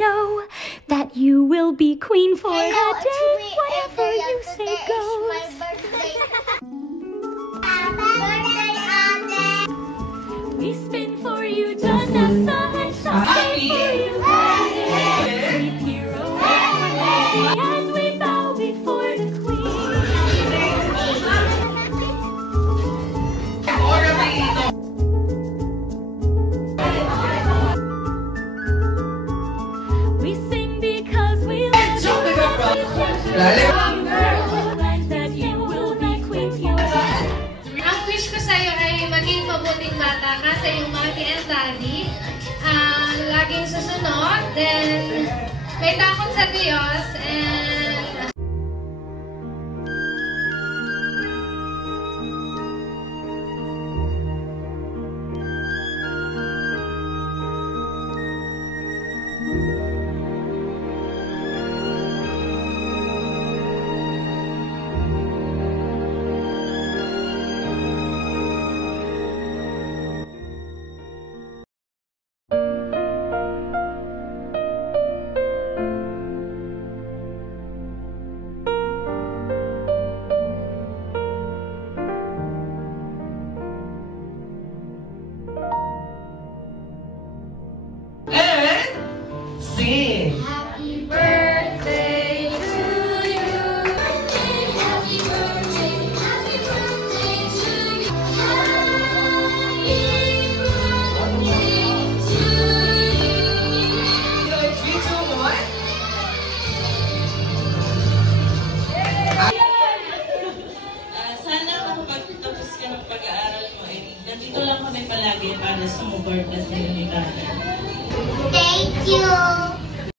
know that you will be queen for a day. Whatever you say goes. We spin for you, Janessa, and champagne for you. We pirouette and we bow before the queen. We sing because we love that you will be queen forever. Ang wish ko sa'yo ay maging mabuting bata ka sa iyong mommy and daddy. Laging susunod, then may takot sa Diyos, and happy birthday to you. Happy birthday to you. Happy birthday to you. 3, 2, 1. Sana makapagtapos ka ng pag-aaral mo. Nandito lang kami palagi para sumuport na sa iyo ni Karen. Thank you.